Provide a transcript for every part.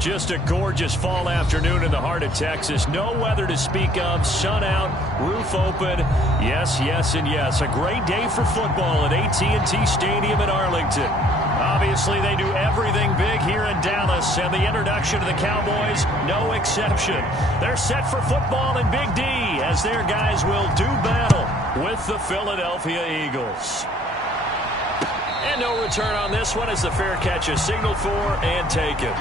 Just a gorgeous fall afternoon in the heart of Texas. No weather to speak of. Sun out, roof open. Yes, yes, and yes. A great day for football at AT&T Stadium in Arlington. Obviously, they do everything big here in Dallas, and the introduction to the Cowboys, no exception. They're set for football in Big D as their guys will do battle with the Philadelphia Eagles. And no return on this one as the fair catch is signaled for and taken.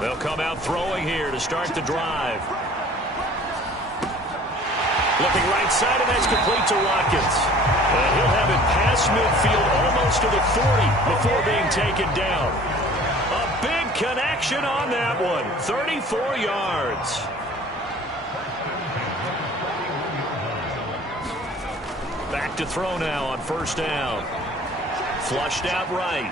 They'll come out throwing here to start the drive. Looking right side, and that's complete to Watkins. And he'll have it past midfield almost to the 40 before being taken down. A big connection on that one. 34 yards. Back to throw now on first down. Flushed out right.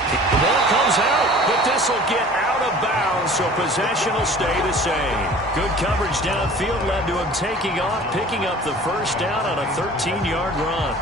The ball comes out, but this will get out of bounds, so possession will stay the same. Good coverage downfield led to him taking off, picking up the first down on a 13-yard run.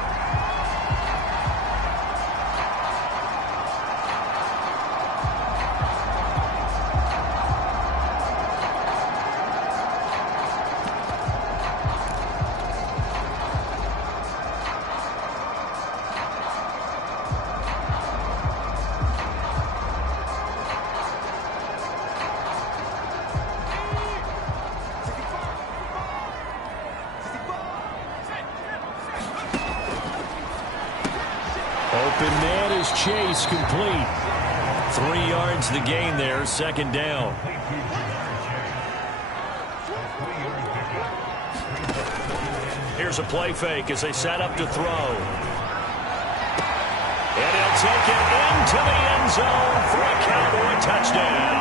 Open man is Chase, complete. 3 yards the gain there, second down. Here's a play fake as they set up to throw. And he'll take it into the end zone for a Cowboy touchdown.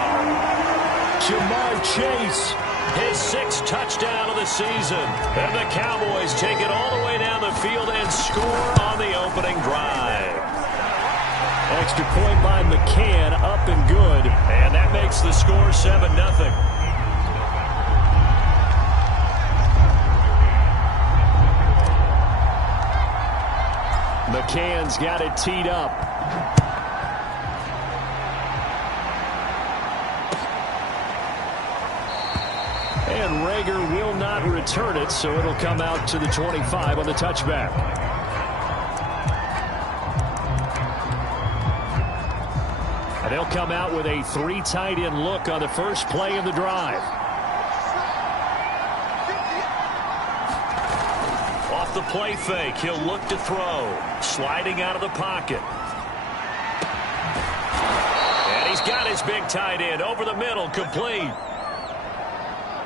Ja'Marr Chase, his 6th touchdown of the season. And the Cowboys take it all the way down the field and score on the opening drive. Extra point by McCann, up and good. And that makes the score 7-0. McCann's got it teed up. And Reagor will not return it, so it'll come out to the 25 on the touchback. And they'll come out with a 3 tight end look on the first play of the drive. Off the play fake, he'll look to throw. Sliding out of the pocket. And he's got his big tight end over the middle, complete.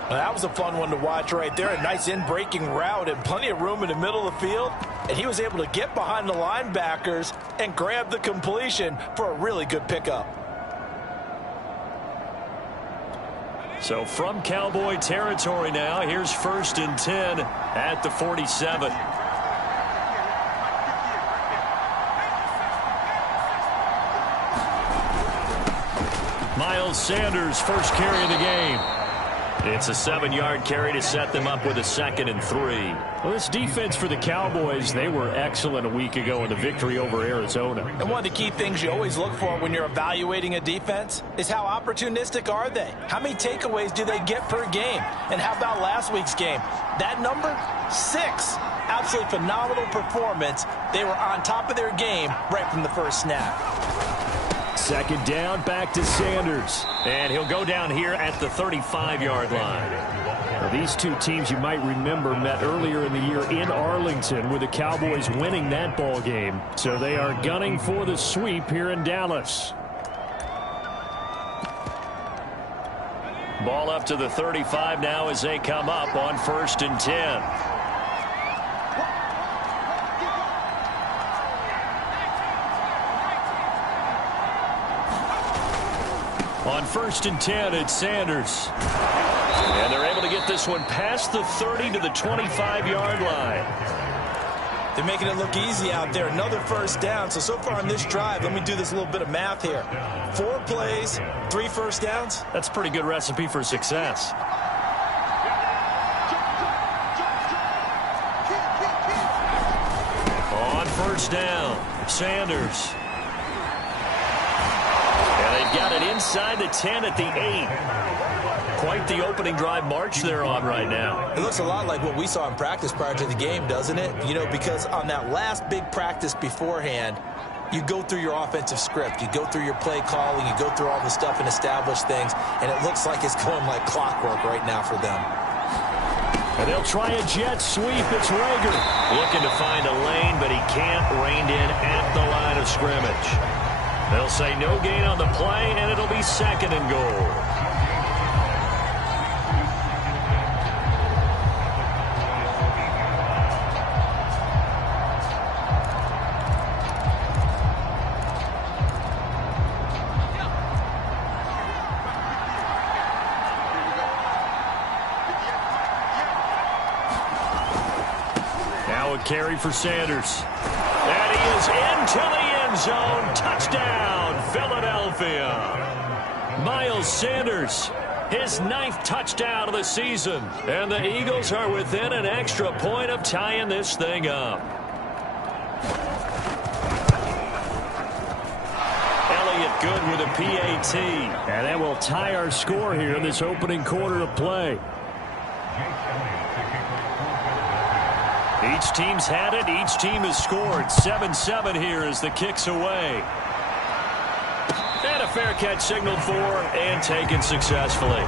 That was a fun one to watch right there. A nice in-breaking route and plenty of room in the middle of the field. And he was able to get behind the linebackers and grab the completion for a really good pickup. So from Cowboy territory now, here's 1st and 10 at the 47. Miles Sanders, first carry of the game. It's a 7-yard carry to set them up with a 2nd and 3. Well, this defense for the Cowboys, they were excellent a week ago in the victory over Arizona. And one of the key things you always look for when you're evaluating a defense is how opportunistic are they? How many takeaways do they get per game? And how about last week's game? That number, 6. Absolutely phenomenal performance. They were on top of their game right from the first snap. 2nd down, back to Sanders. And he'll go down here at the 35-yard line. Now, these two teams you might remember met earlier in the year in Arlington with the Cowboys winning that ball game. So they are gunning for the sweep here in Dallas. Ball up to the 35 now as they come up on 1st and 10. On 1st and 10, it's Sanders. And they're able to get this one past the 30 to the 25-yard line. They're making it look easy out there. Another first down. So far on this drive, let me do this little bit of math here. 4 plays, 3 first downs. That's a pretty good recipe for success. On 1st down, Sanders. And they've got it inside the 10 at the 8. Quite the opening drive march they're on right now. It looks a lot like what we saw in practice prior to the game, doesn't it? You know, because on that last big practice beforehand, you go through your offensive script. You go through your play calling. You go through all the stuff and establish things. And it looks like it's going like clockwork right now for them. And they'll try a jet sweep. It's Rager looking to find a lane, but he can't. Reined in at the line of scrimmage. They'll say no gain on the play, and it'll be 2nd and goal. Carry for Sanders. And he is into the end zone. Touchdown, Philadelphia. Miles Sanders, his 9th touchdown of the season. And the Eagles are within an extra point of tying this thing up. Elliott good with a PAT. And that will tie our score here in this opening quarter of play. Each team's had it. Each team has scored. 7-7 here as the kick's away. And a fair catch signaled for and taken successfully.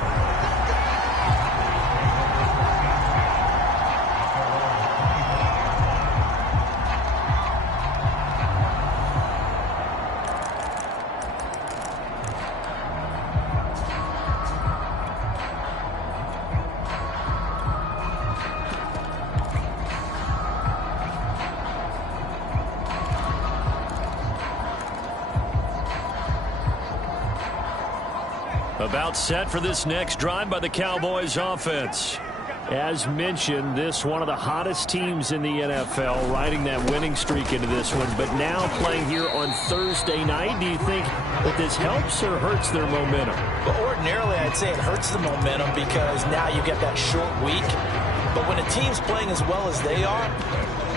About set for this next drive by the Cowboys offense. As mentioned, this one of the hottest teams in the NFL, riding that winning streak into this one, but now playing here on Thursday night. Do you think that this helps or hurts their momentum? Well, ordinarily, I'd say it hurts the momentum because now you get that short week. But when a team's playing as well as they are,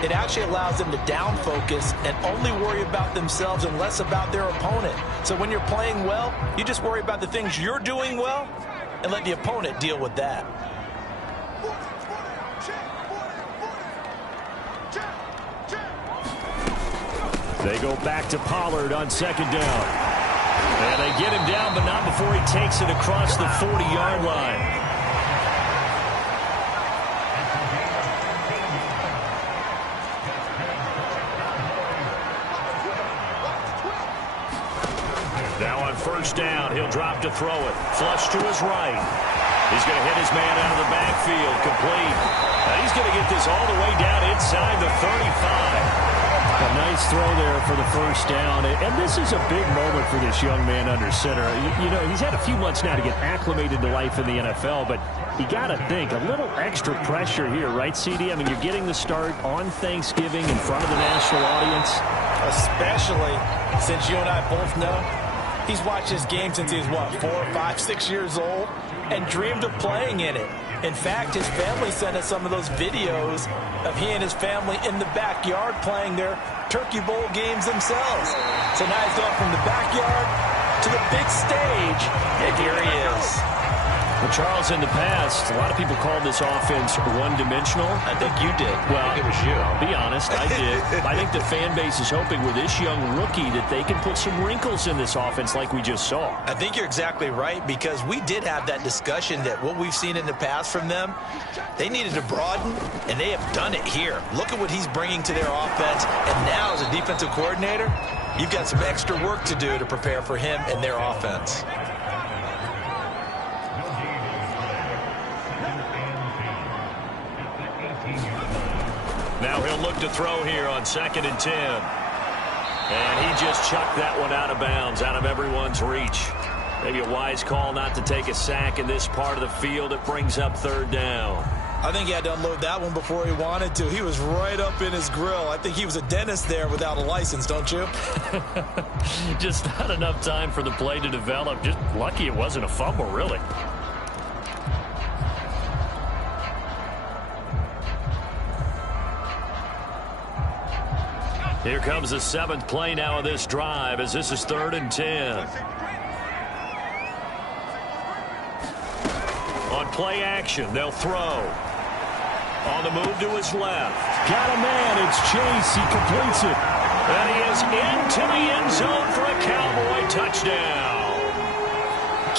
it actually allows them to down focus and only worry about themselves and less about their opponent. So when you're playing well, you just worry about the things you're doing well and let the opponent deal with that. They go back to Pollard on 2nd down. And they get him down, but not before he takes it across the 40-yard line. Now on 1st down, he'll drop to throw it. Flush to his right. He's going to hit his man out of the backfield. Complete. And he's going to get this all the way down inside the 35. A nice throw there for the 1st down. And this is a big moment for this young man under center. You know, he's had a few months now to get acclimated to life in the NFL, but you got to think, a little extra pressure here, right, CD? I mean, you're getting the start on Thanksgiving in front of the national audience. Especially since you and I both know he's watched this game since he was, what, 4, 5, 6 years old and dreamed of playing in it. In fact, his family sent us some of those videos of he and his family in the backyard playing their Turkey Bowl games themselves. So now he's gone from the backyard to the big stage, and here he is. Well, Charles, in the past, a lot of people called this offense one-dimensional. I think you did. Well, I think it was you. I'll be honest, I did. I think the fan base is hoping with this young rookie that they can put some wrinkles in this offense like we just saw. I think you're exactly right, because we did have that discussion that what we've seen in the past from them, they needed to broaden, and they have done it here. Look at what he's bringing to their offense, and now as a defensive coordinator, you've got some extra work to do to prepare for him and their offense. Now he'll look to throw here on 2nd and 10. And he just chucked that one out of bounds, out of everyone's reach. Maybe a wise call not to take a sack in this part of the field. It brings up third down. I think he had to unload that one before he wanted to. He was right up in his grill. I think he was a dentist there without a license, don't you? Just not enough time for the play to develop. Just lucky it wasn't a fumble, really. Here comes the 7th play now of this drive as this is 3rd and 10. On play action, they'll throw. On the move to his left. Got a man. It's Chase. He completes it. And he is into the end zone for a Cowboy touchdown.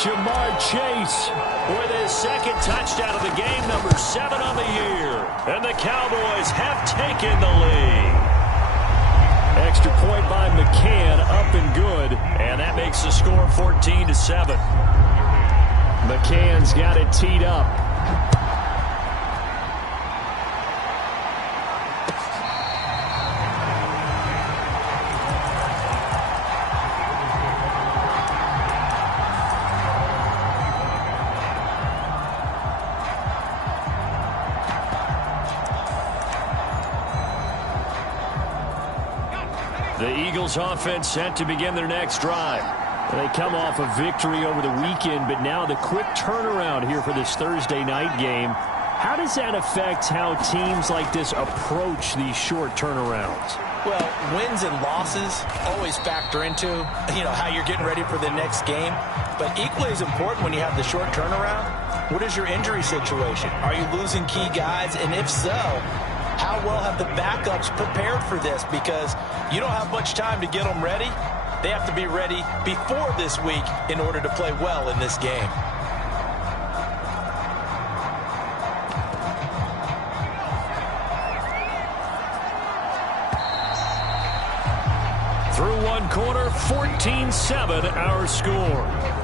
Ja'Marr Chase with his 2nd touchdown of the game, number 7 on the year. And the Cowboys have taken the lead. Extra point by McCann, up and good. And that makes the score 14-7. McCann's got it teed up. The Eagles offense set to begin their next drive. They come off a victory over the weekend, but now the quick turnaround here for this Thursday night game. How does that affect how teams like this approach these short turnarounds? Well, wins and losses always factor into, how you're getting ready for the next game. But equally as important when you have the short turnaround, what is your injury situation? Are you losing key guys? And if so, how well have the backups prepared for this? Because you don't have much time to get them ready. They have to be ready before this week in order to play well in this game. Through one quarter, 14-7 our score.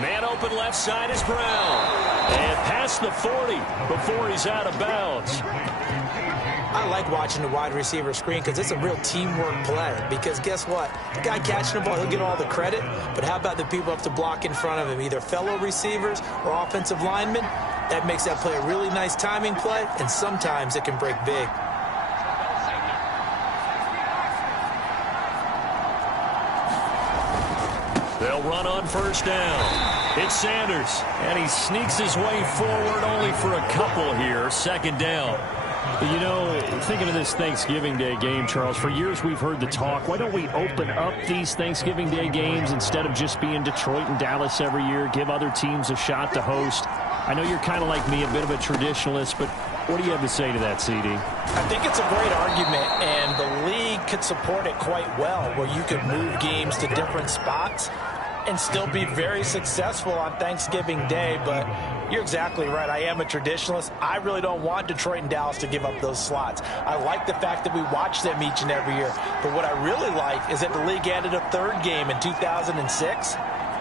Man open left side is Brown. And past the 40 before he's out of bounds. I like watching the wide receiver screen because it's a real teamwork play. Because guess what? The guy catching the ball, he'll get all the credit. But how about the people up to block in front of him, either fellow receivers or offensive linemen? That makes that play a really nice timing play, and sometimes it can break big. They'll run on first down. It's Sanders, and he sneaks his way forward only for a couple here. 2nd down. You know, thinking of this Thanksgiving Day game, Charles, for years we've heard the talk, why don't we open up these Thanksgiving Day games instead of just being Detroit and Dallas every year, give other teams a shot to host? I know you're kind of like me, a bit of a traditionalist, but what do you have to say to that, CD? I think it's a great argument, and the league could support it quite well, where you could move games to different spots and still be very successful on Thanksgiving Day. But you're exactly right. I am a traditionalist. I really don't want Detroit and Dallas to give up those slots. I like the fact that we watch them each and every year. But what I really like is that the league added a 3rd game in 2006.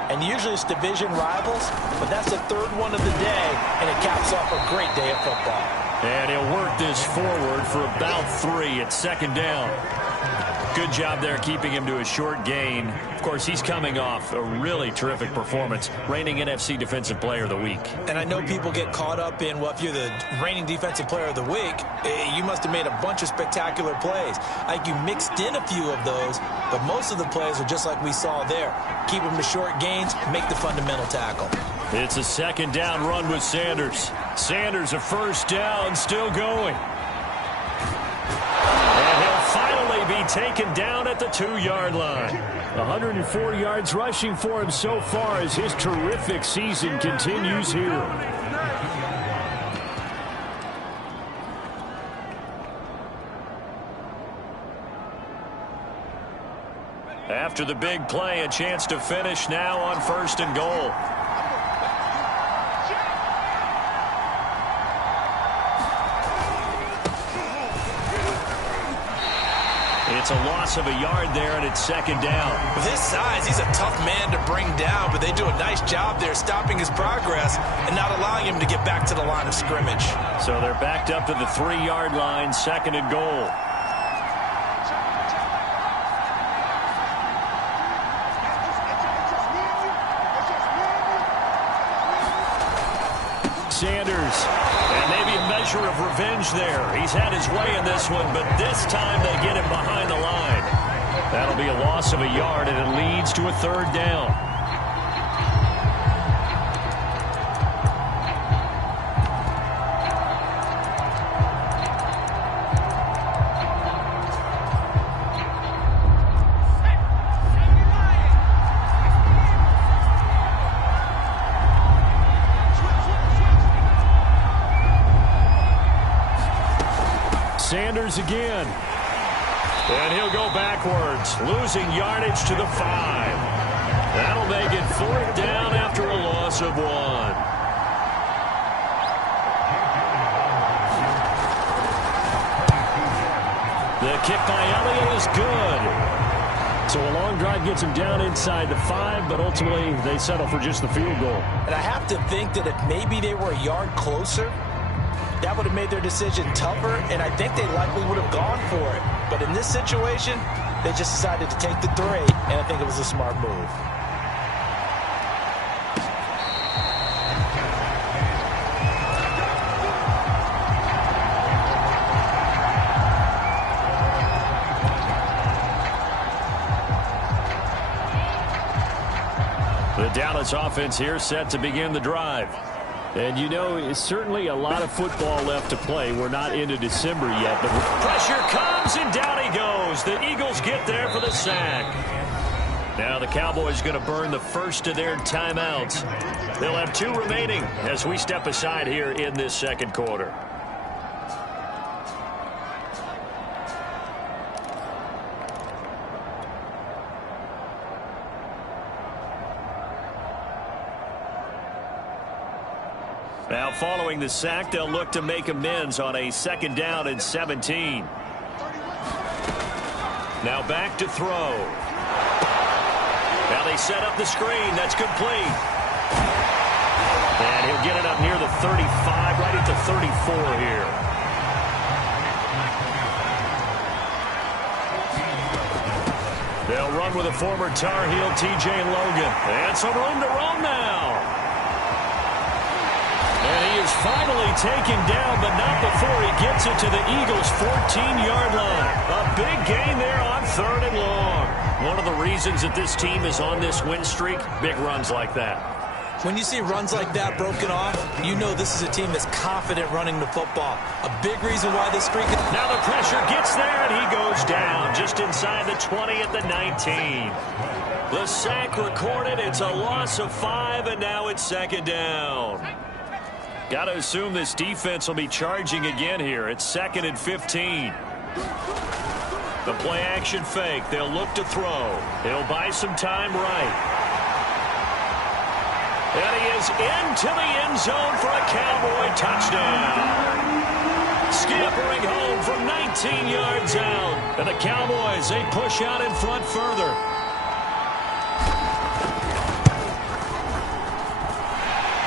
And usually it's division rivals, but that's the 3rd one of the day, and it caps off a great day of football. And he'll work this forward for about 3 at 2nd down. Good job there keeping him to a short gain. Of course, he's coming off a really terrific performance, reigning NFC Defensive Player of the Week. And I know people get caught up in, well, if you're the reigning Defensive Player of the Week, you must have made a bunch of spectacular plays. Like you mixed in a few of those, but most of the plays are just like we saw there. Keep them to short gains, make the fundamental tackle. It's a 2nd down run with Sanders. Sanders a 1st down, still going. And he'll finally be taken down at the 2-yard line. 104 yards rushing for him so far as his terrific season continues here. After the big play, a chance to finish now on 1st and goal. it's a loss of a yard there, and it's second down. With his size, he's a tough man to bring down, but they do a nice job there stopping his progress and not allowing him to get back to the line of scrimmage. So they're backed up to the 3-yard line, second and goal. Sanders, and maybe a measure of revenge there. He's had his way in this one, but this time they get him behind the line. That'll be a loss of a yard, and it leads to a third down. Sanders again. And he'll go backwards, losing yardage to the 5. That'll make it fourth down after a loss of 1. The kick by Elliott is good. So a long drive gets him down inside the 5, but ultimately they settle for just the field goal. And I have to think that if maybe they were a yard closer, that would have made their decision tougher, and I think they likely would have gone for it. But in this situation, they just decided to take the 3, and I think it was a smart move. The Dallas offense here set to begin the drive. And, you know, it's certainly a lot of football left to play. We're not into December yet, but pressure comes, and down he goes. The Eagles get there for the sack. Now the Cowboys going to burn the first of their timeouts. They'll have 2 remaining as we step aside here in this second quarter. Now, following the sack, they'll look to make amends on a second down and 17. Now back to throw. Now they set up the screen. That's complete. And he'll get it up near the 35, right at the 34 here. They'll run with a former Tar Heel, T.J. Logan. And some room to roam now. And he is finally taken down, but not before he gets it to the Eagles' 14-yard line. A big gain there on 3rd and long. One of the reasons that this team is on this win streak, big runs like that. When you see runs like that broken off, you know this is a team that's confident running the football. A big reason why this streak... Now the pressure gets there, and he goes down just inside the 20 at the 19. The sack recorded. It's a loss of 5, and now it's second down. Got to assume this defense will be charging again here. It's 2nd and 15. The play action fake. They'll look to throw. He'll buy some time right. And he is into the end zone for a Cowboy touchdown. Scampering home from 19 yards out. And the Cowboys, they push out in front further.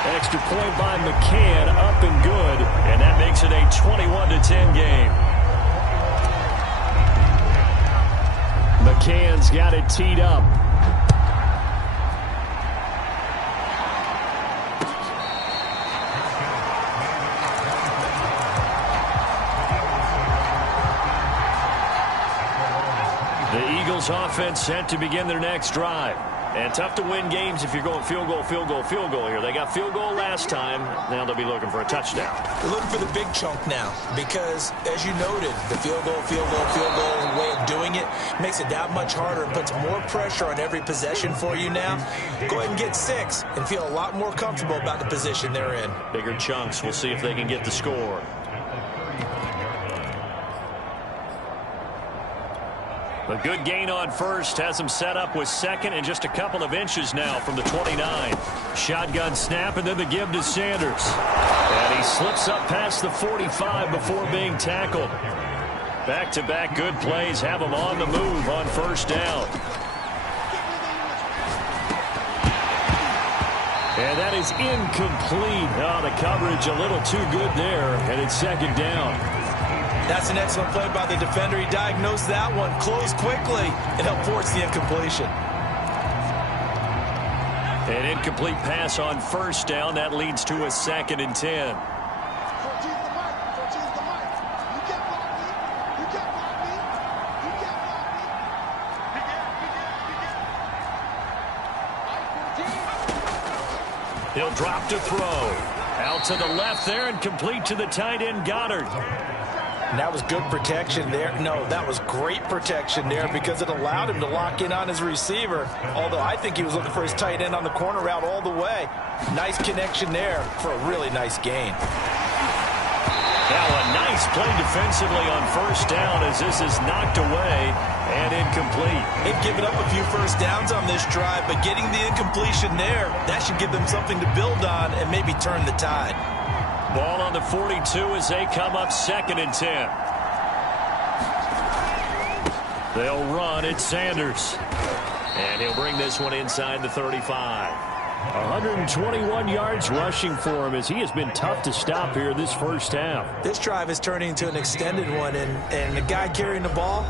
Extra point by McCann, up and good, and that makes it a 21-10 game. McCann's got it teed up. The Eagles offense set to begin their next drive. And tough to win games if you're going field goal, field goal, field goal here. They got field goal last time. Now they'll be looking for a touchdown. They're looking for the big chunk now because, as you noted, the field goal way of doing it makes it that much harder and puts more pressure on every possession for you now. Go ahead and get 6 and feel a lot more comfortable about the position they're in. Bigger chunks. We'll see if they can get the score. A good gain on first has him set up with 2nd and just a couple of inches now from the 29. Shotgun snap and then the give to Sanders. And he slips up past the 45 before being tackled. Back-to-back good plays have them on the move on first down. And that is incomplete. Oh, the coverage a little too good there, and it's second down. That's an excellent play by the defender. He diagnosed that one, closed quickly, and helped force the incompletion. An incomplete pass on first down. That leads to a 2nd and 10. He'll drop to throw. Out to the left there and complete to the tight end, Goddard. And that was good protection there. No, that was great protection there because it allowed him to lock in on his receiver. Although I think he was looking for his tight end on the corner route all the way. Nice connection there for a really nice gain. Now a nice play defensively on first down as this is knocked away and incomplete. They've given up a few first downs on this drive, but getting the incompletion there, that should give them something to build on and maybe turn the tide. Ball on the 42 as they come up 2nd and 10. They'll run at Sanders. And he'll bring this one inside the 35. 121 yards rushing for him as he has been tough to stop here this first half. This drive is turning into an extended one, and the guy carrying the ball,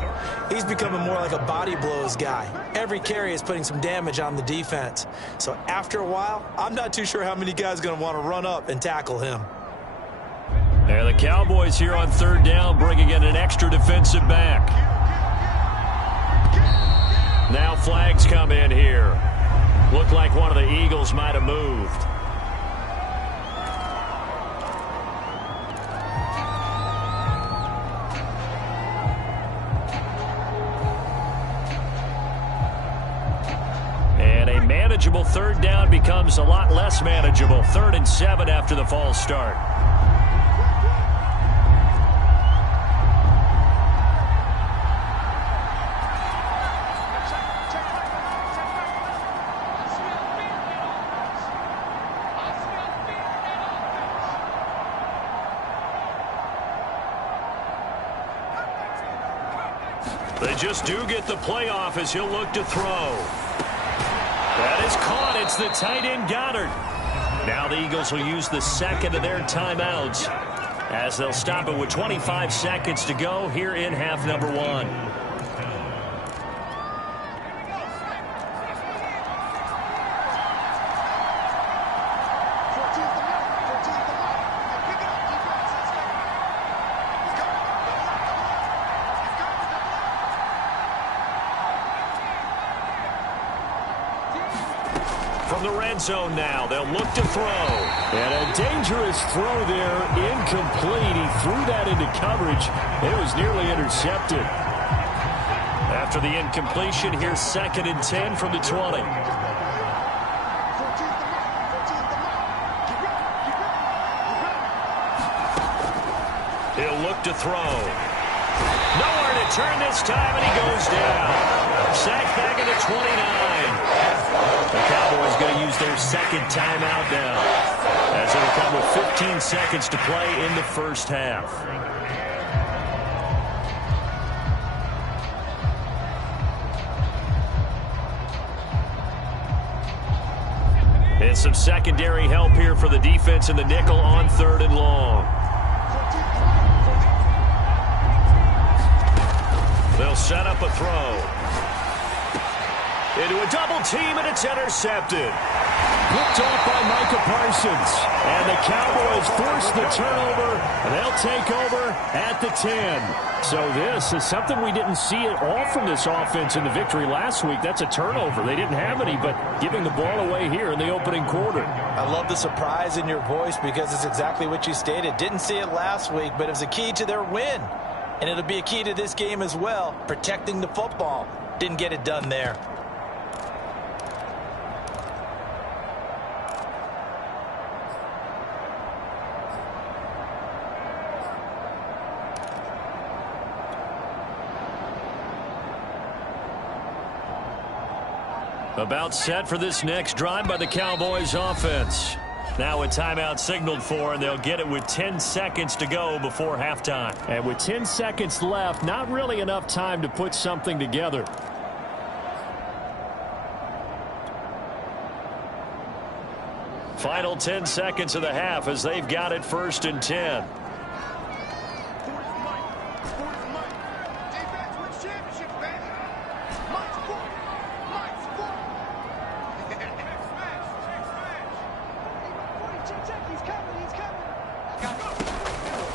he's becoming more like a body blows guy. Every carry is putting some damage on the defense. So after a while, I'm not too sure how many guys are going to want to run up and tackle him. And the Cowboys here on 3rd down bringing in an extra defensive back. Now flags come in here. Looked like one of the Eagles might have moved. And a manageable 3rd down becomes a lot less manageable. 3rd and 7 after the false start. They just do get the playoff as he'll look to throw. That is caught. It's the tight end, Goddard. Now the Eagles will use the 2nd of their timeouts as they'll stop it with 25 seconds to go here in half number 1. From the red zone now, they'll look to throw. And a dangerous throw there, incomplete. He threw that into coverage. It was nearly intercepted. After the incompletion, here's 2nd and 10 from the 20. He'll look to throw. Nowhere to turn this time, and he goes down. Sacked back at the 29. The Cowboys going to use their 2nd timeout now as it'll come with 15 seconds to play in the first half. And some secondary help here for the defense in the nickel on 3rd and long. They'll set up a throw. Into a double team, and it's intercepted. Picked off by Micah Parsons. And the Cowboys force the turnover, and they'll take over at the 10. So this is something we didn't see at all from this offense in the victory last week. That's a turnover. They didn't have any, but giving the ball away here in the opening quarter. I love the surprise in your voice because it's exactly what you stated. Didn't see it last week, but it was a key to their win. And it'll be a key to this game as well, protecting the football. Didn't get it done there. About set for this next drive by the Cowboys offense. Now a timeout signaled for, and they'll get it with 10 seconds to go before halftime. And with 10 seconds left, not really enough time to put something together. Final 10 seconds of the half as they've got it 1st and 10.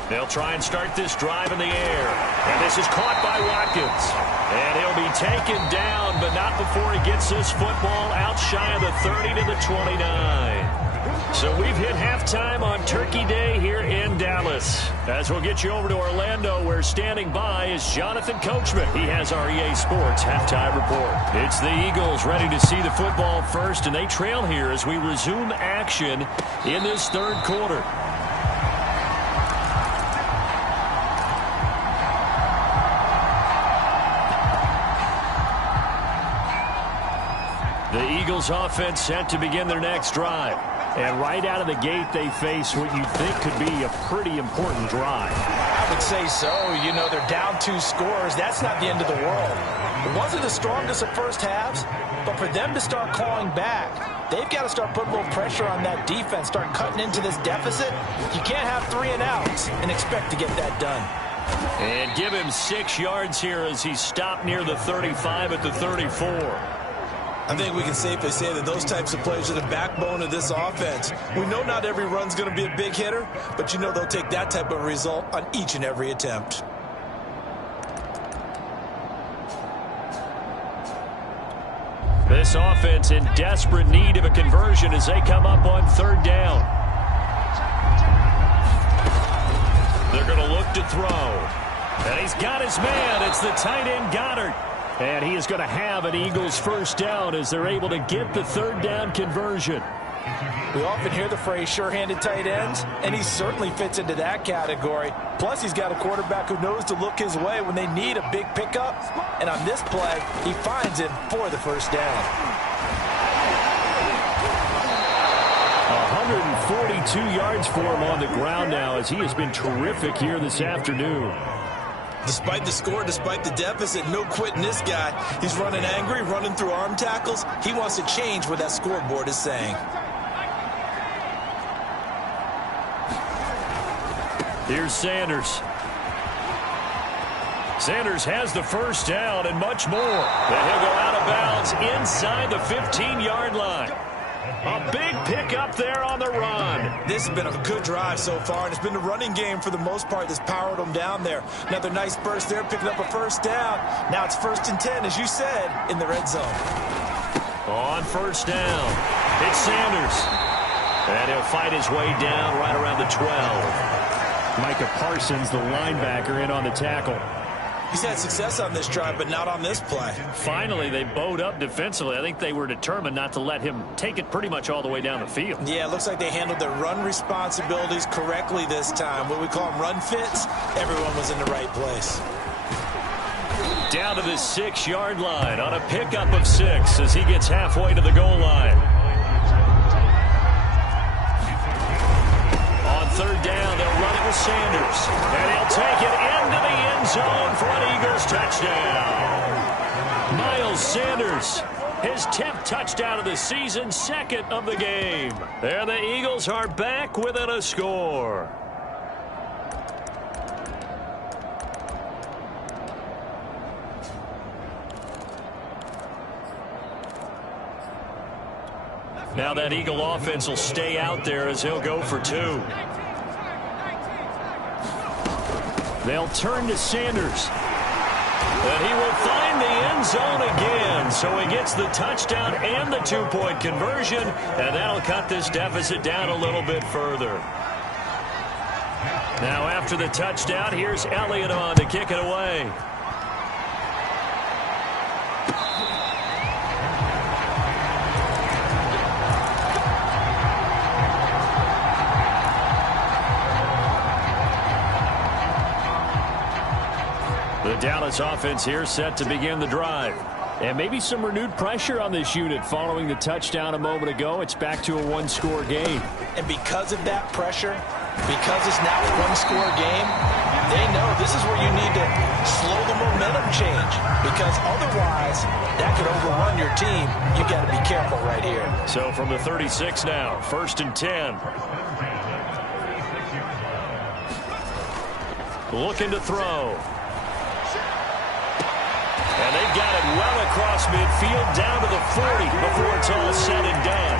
They'll try and start this drive in the air. And this is caught by Watkins. And he'll be taken down, but not before he gets this football out shy of the 30 to the 29. So we've hit halftime on Turkey Day here in Dallas. As we'll get you over to Orlando, where standing by is Jonathan Coachman. He has our EA Sports halftime report. It's the Eagles ready to see the football first, and they trail here as we resume action in this 3rd quarter. The Eagles offense set to begin their next drive. And right out of the gate, they face what you think could be a pretty important drive. I would say so. You know, they're down 2 scores. That's not the end of the world. It wasn't the strongest of first halves, but for them to start clawing back, they've got to start putting a little pressure on that defense, start cutting into this deficit. You can't have 3 and outs and expect to get that done. And give him 6 yards here as he's stopped near the 35 at the 34. I think we can safely say that those types of plays are the backbone of this offense. We know not every run's going to be a big hitter, but you know they'll take that type of result on each and every attempt. This offense in desperate need of a conversion as they come up on 3rd down. They're going to look to throw. And he's got his man. It's the tight end Goddard. And he is going to have an Eagles 1st down as they're able to get the 3rd down conversion. We often hear the phrase sure-handed tight ends, and he certainly fits into that category. Plus, he's got a quarterback who knows to look his way when they need a big pickup. And on this play, he finds him for the 1st down. 142 yards for him on the ground now as he has been terrific here this afternoon. Despite the score, despite the deficit, no quitting this guy. He's running angry, running through arm tackles. He wants to change what that scoreboard is saying. Here's Sanders. Sanders has the 1st down and much more. And he'll go out of bounds inside the 15-yard line. A big pickup there on the run. This has been a good drive so far, and it's been the running game for the most part that's powered them down there. Another nice burst there, picking up a 1st down. Now it's 1st and 10, as you said, in the red zone. On 1st down, it's Sanders. And he'll fight his way down right around the 12. Micah Parsons, the linebacker, in on the tackle. He's had success on this drive, but not on this play. Finally, they bowed up defensively. I think they were determined not to let him take it pretty much all the way down the field. Yeah, it looks like they handled their run responsibilities correctly this time. What we call them run fits, everyone was in the right place. Down to the 6-yard line on a pickup of 6 as he gets halfway to the goal line. On 3rd down, they'll run it with Sanders. And he'll take it into the end zone for an Eagles touchdown. Miles Sanders, his 10th touchdown of the season, 2nd of the game. And the Eagles are back within a score. Now that Eagle offense will stay out there as he'll go for 2. They'll turn to Sanders. And he will find the end zone again. So he gets the touchdown and the 2-point conversion. And that'll cut this deficit down a little bit further. Now after the touchdown, here's Elliott on to kick it away. The Dallas offense here set to begin the drive. And maybe some renewed pressure on this unit following the touchdown a moment ago. It's back to a one-score game. And because of that pressure, because it's now a one-score game, they know this is where you need to slow the momentum change, because otherwise that could overrun your team. You got to be careful right here. So from the 36 now, 1st and 10. Looking to throw. And they've got it well across midfield, down to the 40 before it's all said and done.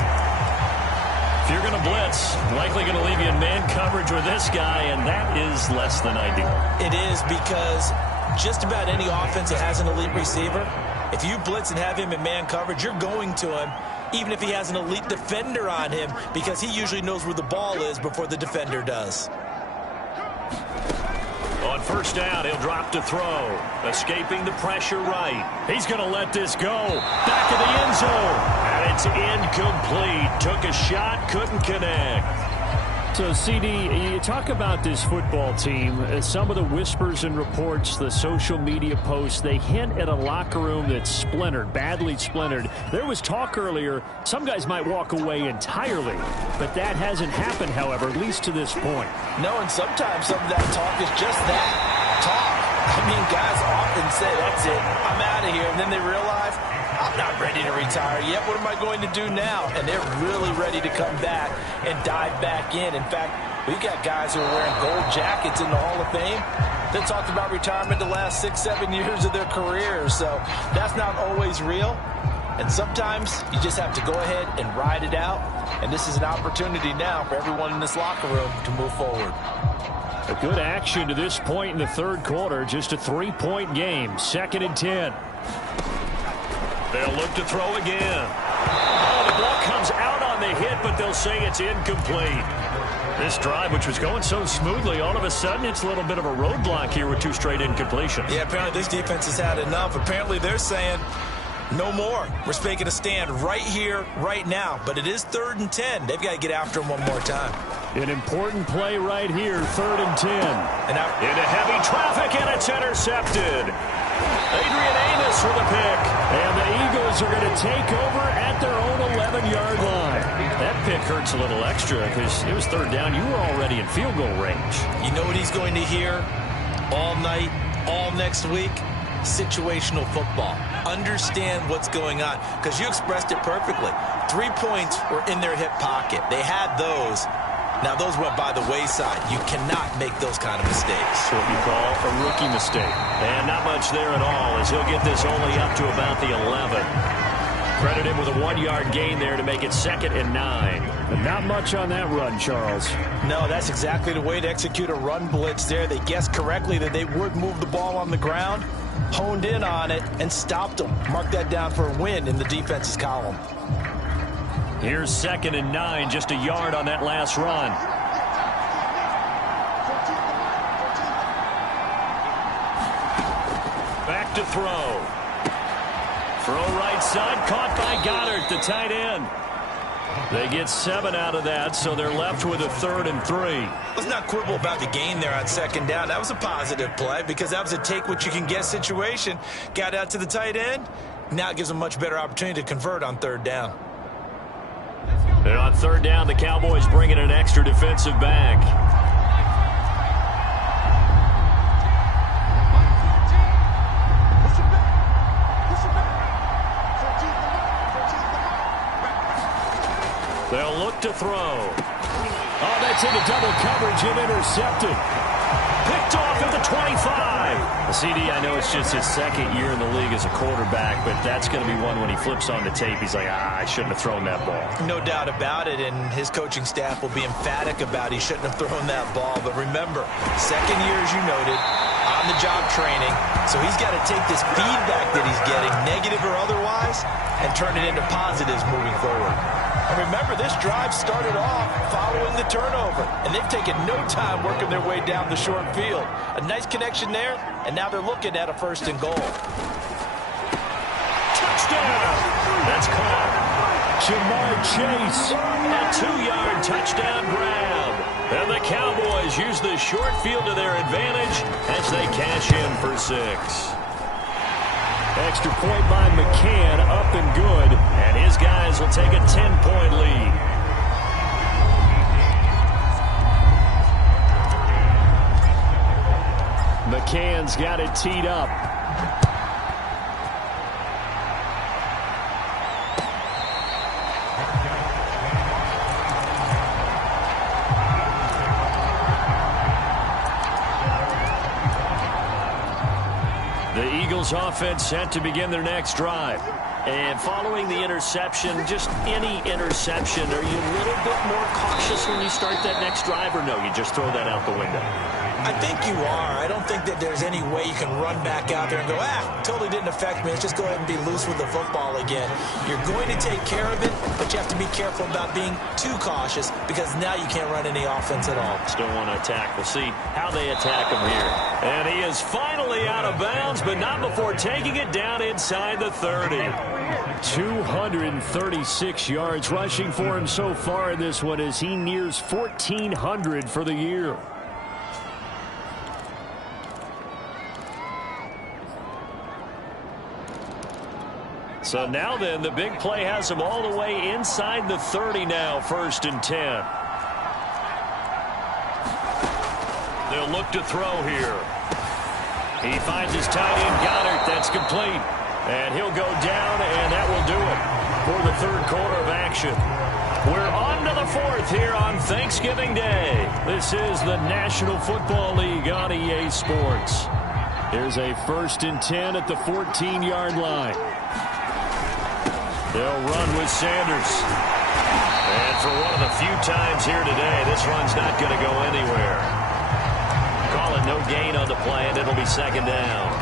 If you're going to blitz, likely going to leave you in man coverage with this guy, and that is less than ideal. It is, because just about any offense that has an elite receiver, if you blitz and have him in man coverage, you're going to him, even if he has an elite defender on him, because he usually knows where the ball is before the defender does. On 1st down, he'll drop to throw. Escaping the pressure right. He's going to let this go. Back of the end zone. And it's incomplete. Took a shot, couldn't connect. So, CD, you talk about this football team. Some of the whispers and reports, the social media posts, they hint at a locker room that's splintered, badly splintered. There was talk earlier, some guys might walk away entirely. But that hasn't happened, however, at least to this point. No, and sometimes some of that talk is just that, talk. I mean, guys often say, that's it, I'm out of here. And then they realize, I'm not ready to retire yet. What am I going to do now? And they're really ready to come back and dive back in. In fact, we've got guys who are wearing gold jackets in the Hall of Fame that talked about retirement the last 6-7 years of their careers. So that's not always real. And sometimes you just have to go ahead and ride it out. And this is an opportunity now for everyone in this locker room to move forward. A good action to this point in the third quarter. Just a 3-point game. 2nd and 10. They'll look to throw again. Oh, the ball comes out on the hit, but they'll say it's incomplete. This drive, which was going so smoothly, all of a sudden it's a little bit of a roadblock here with 2 straight incompletions. Yeah, apparently this defense has had enough. Apparently they're saying no more. We're making a stand right here, right now. But it is 3rd and 10. They've got to get after him one more time. An important play right here, 3rd and 10. And now into heavy traffic, and it's intercepted. Adrian Amos with a pick. And the Eagles are going to take over at their own 11-yard line. That pick hurts a little extra because it was 3rd down. You were already in field goal range. You know what he's going to hear all night, all next week? Situational football. Understand what's going on, because you expressed it perfectly. 3 points were in their hip pocket. They had those. Now, those went by the wayside. You cannot make those kind of mistakes. What you call a rookie mistake. And not much there at all, as he'll get this only up to about the 11. Credit him with a 1-yard gain there to make it 2nd and 9. But not much on that run, Charles. No, that's exactly the way to execute a run blitz there. They guessed correctly that they would move the ball on the ground, honed in on it, and stopped them. Mark that down for a win in the defense's column. Here's 2nd and 9, just a yard on that last run. Back to throw. Throw right side, caught by Goddard, the tight end. They get 7 out of that, so they're left with a 3rd and 3. Let's not quibble about the gain there on 2nd down. That was a positive play, because that was a take-what-you-can-get situation. Got out to the tight end. Now it gives them a much better opportunity to convert on 3rd down. And on 3rd down, the Cowboys bring in an extra defensive back. They'll look to throw. Oh, that's into double coverage and intercepted. Picked off at the 25. CD, I know it's just his 2nd year in the league as a quarterback, but that's going to be one when he flips on the tape. He's like, I shouldn't have thrown that ball. No doubt about it, and his coaching staff will be emphatic about he shouldn't have thrown that ball. But remember, 2nd year, as you noted, on-the-job training. So he's got to take this feedback that he's getting, negative or otherwise, and turn it into positives moving forward. And remember, this drive started off following the turnover, and they've taken no time working their way down the short field. A nice connection there, and now they're looking at a 1st and goal. Touchdown! That's caught. Jamar Chase. A 2-yard touchdown grab. And the Cowboys use the short field to their advantage as they cash in for 6. Extra point by McCann, up and good. And his guys will take a 10-point lead. McCann's got it teed up. The Eagles offense set to begin their next drive. And following the interception, just any interception, are you a little bit more cautious when you start that next drive, or no, you just throw that out the window? I think you are. I don't think that there's any way you can run back out there and go, totally didn't affect me. Let's just go ahead and be loose with the football again. You're going to take care of it, but you have to be careful about being too cautious because now you can't run any offense at all. Still want to attack. We'll see how they attack him here. And he is finally out of bounds, but not before taking it down inside the 30. 236 yards rushing for him so far in this one as he nears 1,400 for the year. So now then, the big play has him all the way inside the 30 now, 1st and 10. They'll look to throw here. He finds his tight end, Goddard. That's complete. And he'll go down, and that will do it for the 3rd quarter of action. We're on to the 4th here on Thanksgiving Day. This is the National Football League on EA Sports. Here's a 1st and 10 at the 14-yard line. They'll run with Sanders. And for one of the few times here today, this run's not going to go anywhere. Call it no gain on the play, and it'll be 2nd down.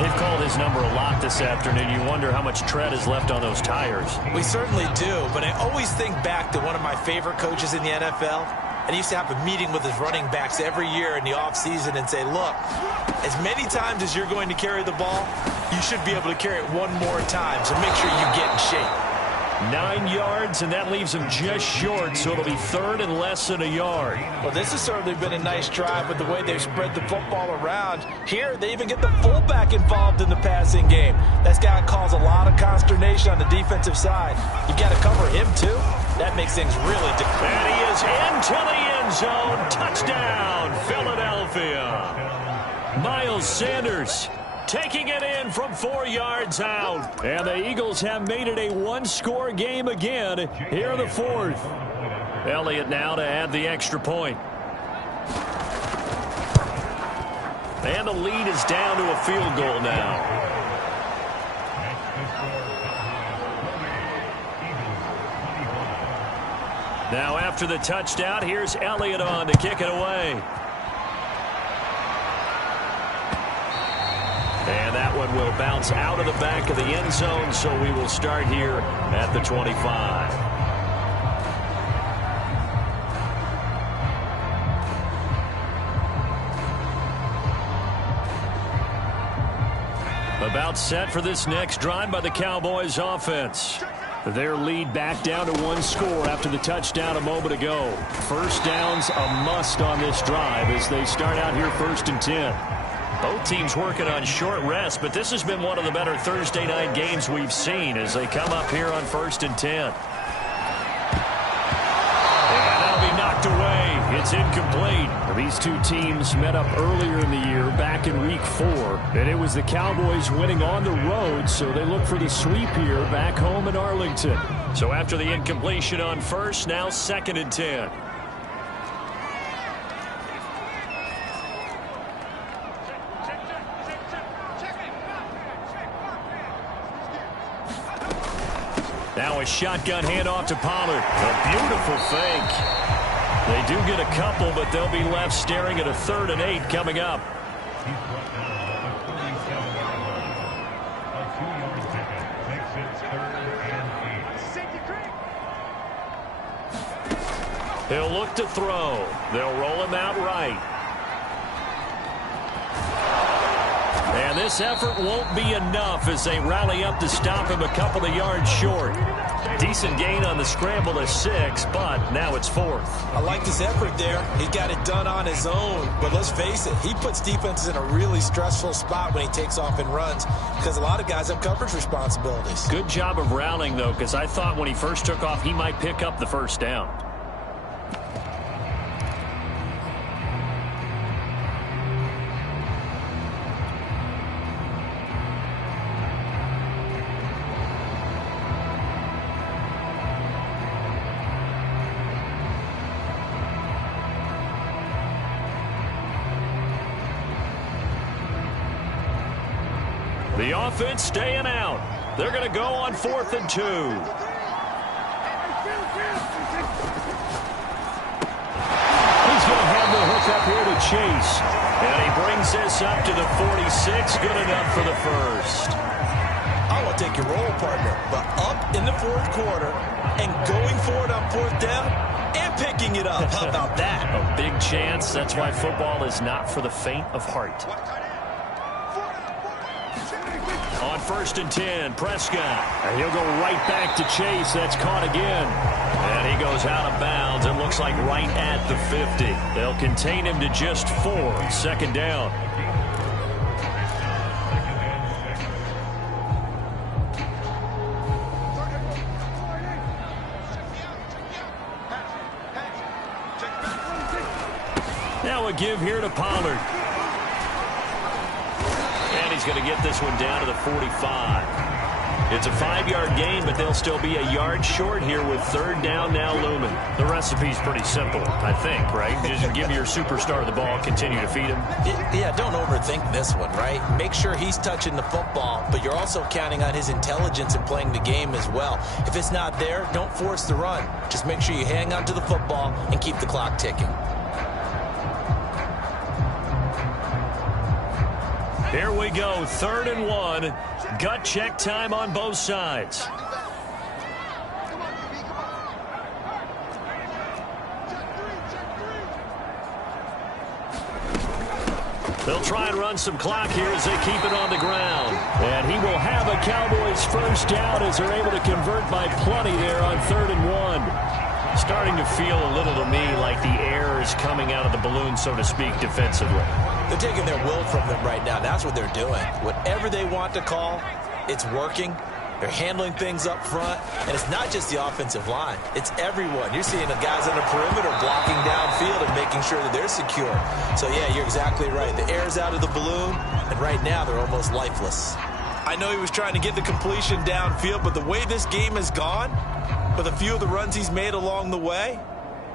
They've called his number a lot this afternoon. You wonder how much tread is left on those tires. We certainly do, but I always think back to one of my favorite coaches in the NFL. And he used to have a meeting with his running backs every year in the offseason and say, look, as many times as you're going to carry the ball, you should be able to carry it one more time, so make sure you get in shape. 9 yards, and that leaves him just short, so it'll be 3rd and less than a yard. Well, this has certainly been a nice drive with the way they've spread the football around. Here, they even get the fullback involved in the passing game. That's got to cause a lot of consternation on the defensive side. You got to cover him, too. That makes things really difficult. And he is into the end zone. Touchdown, Philadelphia. Miles Sanders taking it in from 4 yards out. And the Eagles have made it a one-score game again here in the 4th. Elliott now to add the extra point. And the lead is down to a field goal now. Now after the touchdown, here's Elliott on to kick it away. And that one will bounce out of the back of the end zone, so we will start here at the 25. About set for this next drive by the Cowboys offense. Their lead back down to 1 score after the touchdown a moment ago. 1st down's a must on this drive as they start out here 1st and 10. Both teams working on short rest, but this has been one of the better Thursday night games we've seen as they come up here on 1st and 10. And that'll be knocked away. It's incomplete. These two teams met up earlier in the year, back in week 4, and it was the Cowboys winning on the road, so they look for the sweep here back home in Arlington. So after the incompletion on 1st, now 2nd and 10. Now a shotgun handoff to Pollard. A beautiful fake. They do get a couple, but they'll be left staring at a 3rd and 8 coming up. He'll look to throw. They'll roll him out right. And And this effort won't be enough as they rally up to stop him a couple of yards short. Decent gain on the scramble to 6, but now it's 4th. I like this effort there. He got it done on his own. But let's face it, he puts defenses in a really stressful spot when he takes off and runs because a lot of guys have coverage responsibilities. Good job of rallying, though, because I thought when he first took off, he might pick up the first down. The offense staying out. They're going to go on 4th and 2. He's going to have the hook up here to Chase. And he brings this up to the 46. Good enough for the first. I want to take your role, partner, but up in the 4th quarter and going for it on 4th down and picking it up. How about that? A big chance. That's why football is not for the faint of heart. On 1st and 10, Prescott. And he'll go right back to Chase. That's caught again. And he goes out of bounds. It looks like right at the 50. They'll contain him to just 4. 2nd down. Now a give here to Pollard. He's going to get this one down to the 45. It's a 5-yard gain, but they'll still be a yard short here with 3rd down now looming. The recipe's pretty simple, I think, right? Just give your superstar the ball, continue to feed him. Yeah, don't overthink this one, right? Make sure he's touching the football, but you're also counting on his intelligence in playing the game as well. If it's not there, don't force the run. Just make sure you hang on to the football and keep the clock ticking. Here we go, 3rd and 1. Gut check time on both sides. They'll try and run some clock here as they keep it on the ground. And he will have a Cowboys first down as they're able to convert by plenty there on 3rd and 1. Starting to feel a little to me like the air is coming out of the balloon, so to speak, defensively. They're taking their will from them right now. That's what they're doing. Whatever they want to call, it's working. They're handling things up front. And it's not just the offensive line. It's everyone. You're seeing the guys on the perimeter blocking downfield and making sure that they're secure. So, yeah, you're exactly right. The air's out of the balloon, and right now they're almost lifeless. I know he was trying to get the completion downfield, but the way this game has gone, with a few of the runs he's made along the way,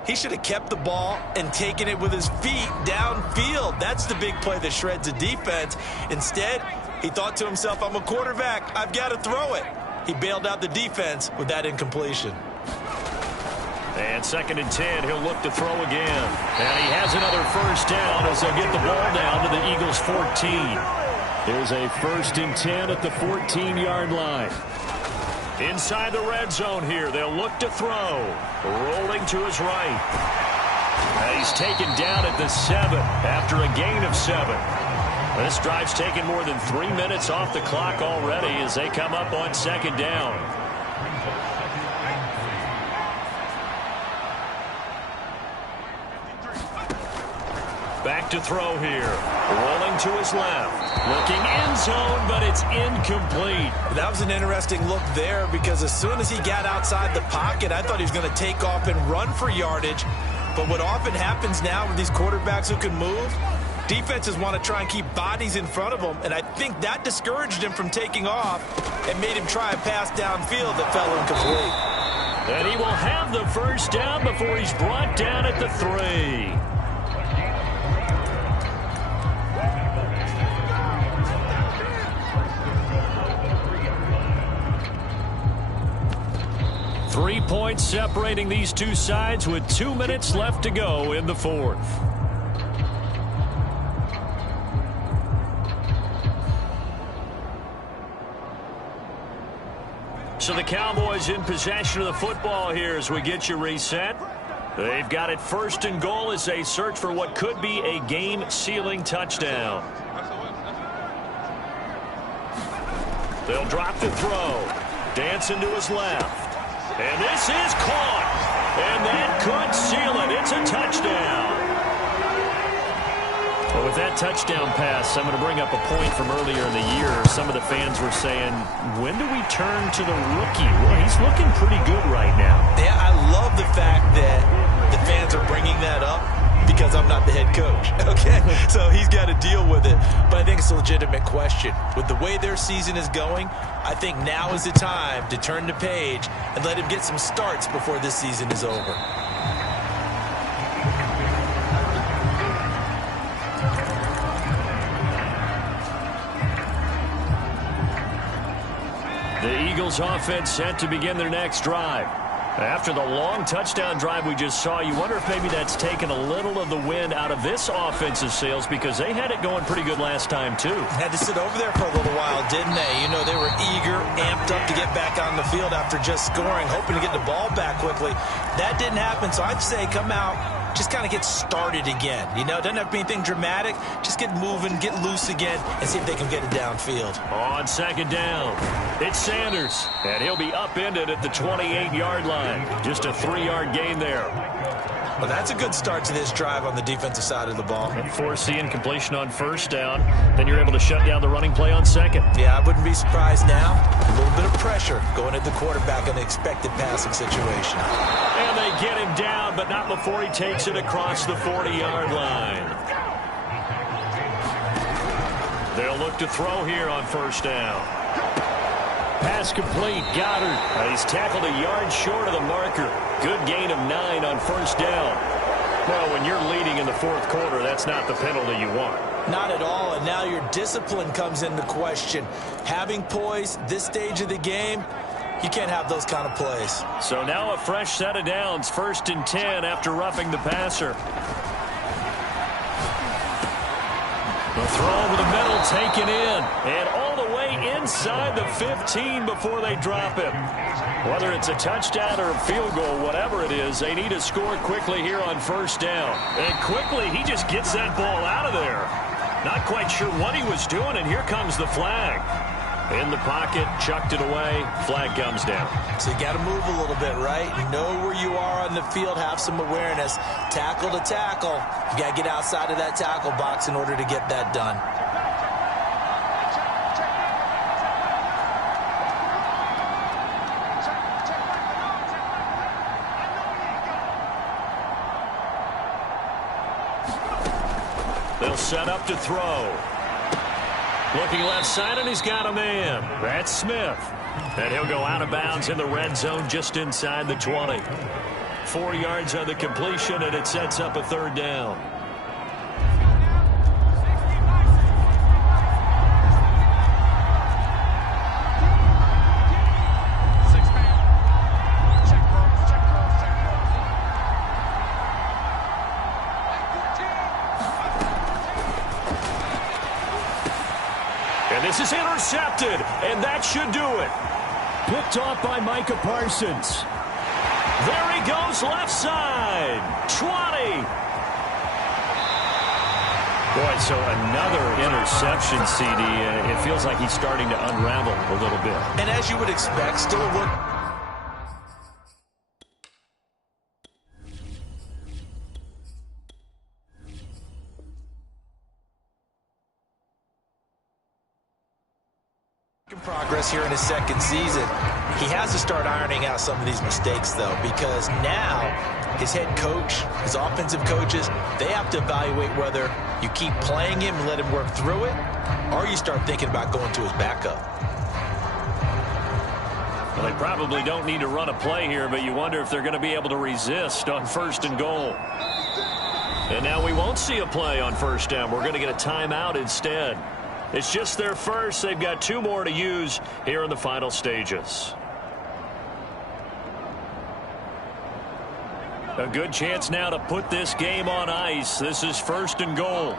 he should have kept the ball and taken it with his feet downfield. That's the big play that shreds the defense. Instead, he thought to himself, I'm a quarterback. I've got to throw it. He bailed out the defense with that incompletion. And 2nd and 10, he'll look to throw again. And he has another first down as they'll get the ball down to the Eagles' 14. Here's a 1st and 10 at the 14-yard line. Inside the red zone here, they'll look to throw. Rolling to his right. And he's taken down at the 7 after a gain of 7. This drive's taken more than 3 minutes off the clock already as they come up on 2nd down. Back to throw here. Rolling to his left. Looking end zone, but it's incomplete. That was an interesting look there because as soon as he got outside the pocket, I thought he was going to take off and run for yardage. But what often happens now with these quarterbacks who can move, defenses want to try and keep bodies in front of them, and I think that discouraged him from taking off and made him try a pass downfield that fell incomplete. And he will have the first down before he's brought down at the 3. 3 points separating these two sides with 2 minutes left to go in the 4th. So the Cowboys in possession of the football here as we get you reset. They've got it 1st and goal as they search for what could be a game-sealing touchdown. They'll drop the throw. Dancing to his left. And this is caught. And that could seal it. It's a touchdown. Well, with that touchdown pass, I'm going to bring up a point from earlier in the year. Some of the fans were saying, when do we turn to the rookie? Well, he's looking pretty good right now. Yeah, I love the fact that the fans are bringing that up because I'm not the head coach, okay? So he's got to deal with it. But I think it's a legitimate question. With the way their season is going, I think now is the time to turn the page and let him get some starts before this season is over. The Eagles offense set to begin their next drive. After the long touchdown drive we just saw, you wonder if maybe that's taken a little of the wind out of this offensive sails because they had it going pretty good last time too. Had to sit over there for a little while, didn't they? You know, they were eager, amped up to get back on the field after just scoring, hoping to get the ball back quickly. That didn't happen, so I'd say come out, just kind of get started again. You know, it doesn't have to be anything dramatic. Just get moving, get loose again, and see if they can get it downfield. On second down, it's Sanders, and he'll be upended at the 28-yard line. Just a 3-yard gain there. Well, that's a good start to this drive on the defensive side of the ball. And force the incompletion on first down. Then you're able to shut down the running play on second. Yeah, I wouldn't be surprised now. A little bit of pressure going at the quarterback in the expected passing situation. And they get him down, but not before he takes it across the 40-yard line. They'll look to throw here on first down. Pass complete. Goddard. He's tackled a yard short of the marker. Good gain of 9 on first down. Well, when you're leading in the fourth quarter, that's not the penalty you want. Not at all, and now your discipline comes into question. Having poise this stage of the game, you can't have those kind of plays. So now a fresh set of downs. 1st and 10 after roughing the passer. The throw over the middle taken in. And all the way inside the 15 before they drop him. Whether it's a touchdown or a field goal, whatever it is, they need to score quickly here on first down. And quickly, he just gets that ball out of there. Not quite sure what he was doing, and here comes the flag. In the pocket, chucked it away, flag comes down. So you got to move a little bit, right? Know where you are on the field, have some awareness. Tackle to tackle. You got to get outside of that tackle box in order to get that done. They'll set up to throw. Looking left side, and he's got a man. That's Smith. And he'll go out of bounds in the red zone just inside the 20. 4 yards on the completion, and it sets up a 3rd down. This is intercepted, and that should do it. Picked off by Micah Parsons. There he goes left side. 20. Boy, so another interception, CD. It feels like he's starting to unravel a little bit. And as you would expect, still a look. Progress here in his 2nd season. He has to start ironing out some of these mistakes, though, because now his head coach, his offensive coaches, they have to evaluate whether you keep playing him and let him work through it, or you start thinking about going to his backup. Well, they probably don't need to run a play here, but you wonder if they're going to be able to resist on 1st and goal. And now we won't see a play on 1st down. We're going to get a timeout instead. It's just their first. They've got 2 more to use here in the final stages. A good chance now to put this game on ice. This is 1st and goal.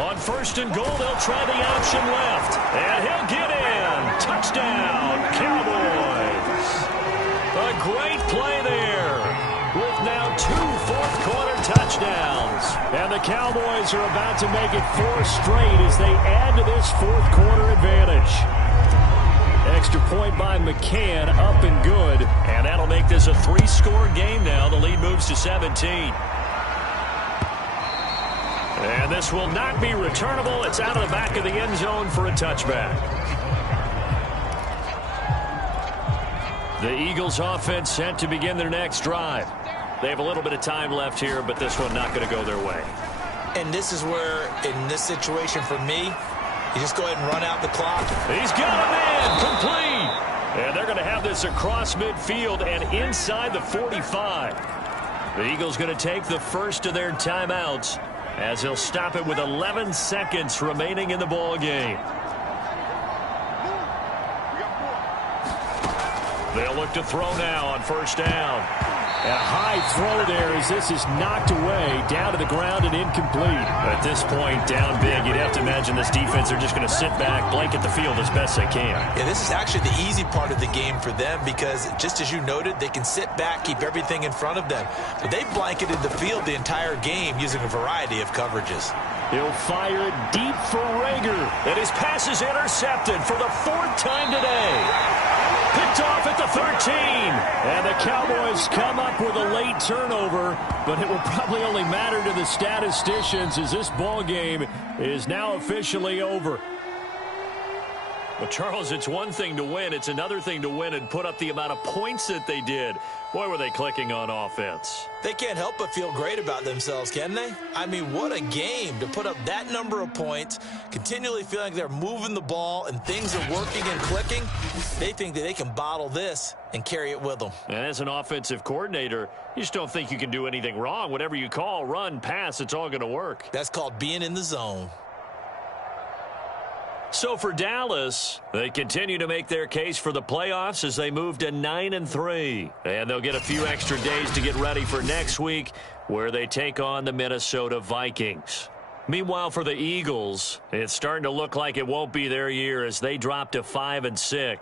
On 1st and goal, they'll try the option left. And he'll get in. Touchdown, Cowboys. A great play there with now 2 fourth-quarter touchdowns. And the Cowboys are about to make it 4 straight as they add to this fourth quarter advantage. Extra point by McCann, up and good. And that'll make this a 3-score game now. The lead moves to 17. And this will not be returnable. It's out of the back of the end zone for a touchback. The Eagles offense set to begin their next drive. They have a little bit of time left here, but this one not going to go their way. And this is where, in this situation for me, you just go ahead and run out the clock. He's got a man complete. And they're going to have this across midfield and inside the 45. The Eagles going to take the first of their timeouts as they'll stop it with 11 seconds remaining in the ball game. They'll look to throw now on first down. And a high throw there as this is knocked away, down to the ground and incomplete. At this point, down big, you'd have to imagine this defense are just going to sit back, blanket the field as best they can. Yeah, this is actually the easy part of the game for them because, just as you noted, they can sit back, keep everything in front of them. But they've blanketed the field the entire game using a variety of coverages. He'll fire it deep for Rager. And his pass is intercepted for the 4th time today. Picked off at the 13. And the Cowboys come up with a late turnover, but it will probably only matter to the statisticians as this ball game is now officially over. Well, Charles, it's one thing to win. It's another thing to win and put up the amount of points that they did. Boy, were they clicking on offense. They can't help but feel great about themselves, can they? I mean, what a game to put up that number of points, continually feeling like they're moving the ball and things are working and clicking. They think that they can bottle this and carry it with them. And as an offensive coordinator, you just don't think you can do anything wrong. Whatever you call, run, pass, it's all going to work. That's called being in the zone. So for Dallas, they continue to make their case for the playoffs as they move to 9-3. And they'll get a few extra days to get ready for next week where they take on the Minnesota Vikings. Meanwhile, for the Eagles, it's starting to look like it won't be their year as they drop to 5-6.